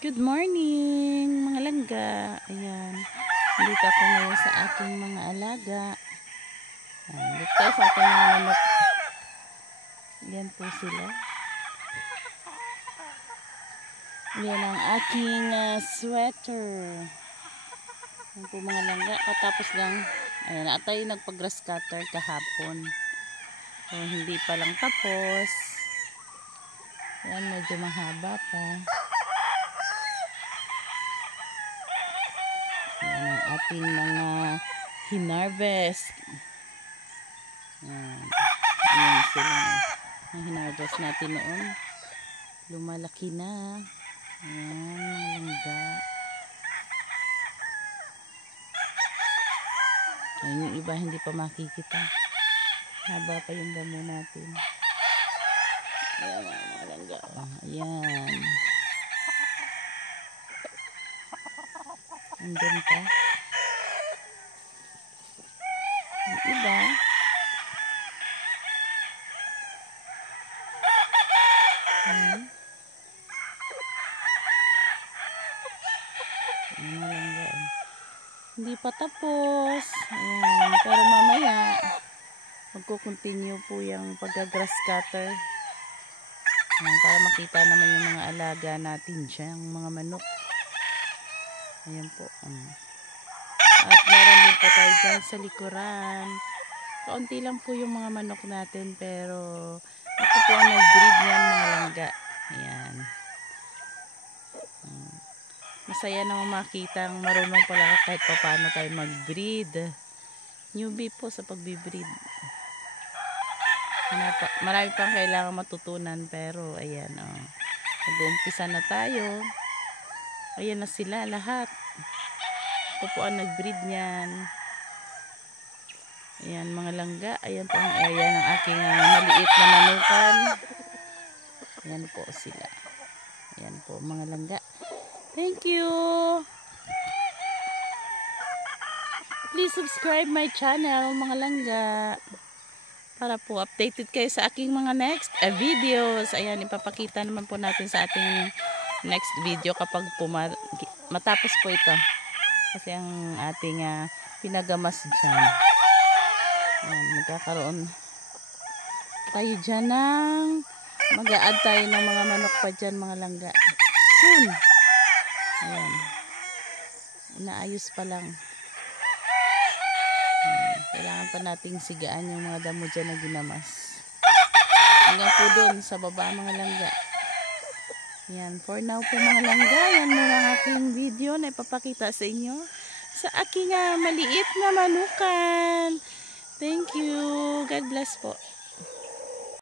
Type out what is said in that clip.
Good morning mga langga. Ayan. Dito ako ngayon sa aking mga alaga. Dito tayo sa aking mga manok. Ayan po sila. Ayan ang aking sweater. Ayan po mga langga. Katapos lang. Ayan. At tayo nagpag-grass cutter kahapon. So, hindi pa lang tapos. Ayan, medyo mahaba pa. Ayan ang ating mga hinarvest. Ayan sila. Ang hinarvest natin noon. Lumalaki na. Ayan, mga langga. Ayan yung iba hindi pa makikita. Haba pa yung damo natin. Ayan mga langga. Ayan. Andun pa. Yung iba. Ayan. Ayan mga langga. Hindi pa tapos. Ayan. Pero mamaya magko-continue po yung pagka-grass cutter. Ayan, para makita naman yung mga alaga natin siya, yung mga manok. Ayan po. At meron din po tayo dyan sa likuran. Kaunti lang po yung mga manok natin, pero ako po ang nag-breed niyan mga langga. Ayan. Masaya naman makita ang marunong pala kahit pa paano tayo mag-breed. Newbie po sa pag-breed. Marami pang kailangan matutunan, pero ayan o. Mag-uumpisa na tayo. Ayan na sila lahat. Ako po ang nag-breed niyan. Ayan mga langga. Ayan po ang area ng aking maliit na manukan. Ayan po sila. Ayan po mga langga. Thank you. Please subscribe my channel mga langga. Para po updated kayo sa aking mga next videos. Ayan, ipapakita naman po natin sa ating next video kapag matapos po ito. Kasi ang ating pinagamas dyan. Ayan, magkakaroon tayo dyan ng mag-a-add tayo ng mga manok pa dyan mga langga. Soon. Ayan. Inaayos pa lang. Kailangan pa nating sigaan yung mga damo dyan na ginamas. Hanggang po doon sa baba mga langga. Yan, for now po mga langga, yan muna ang aking video na ipapakita sa inyo sa aking maliit na manukan. Thank you. God bless po.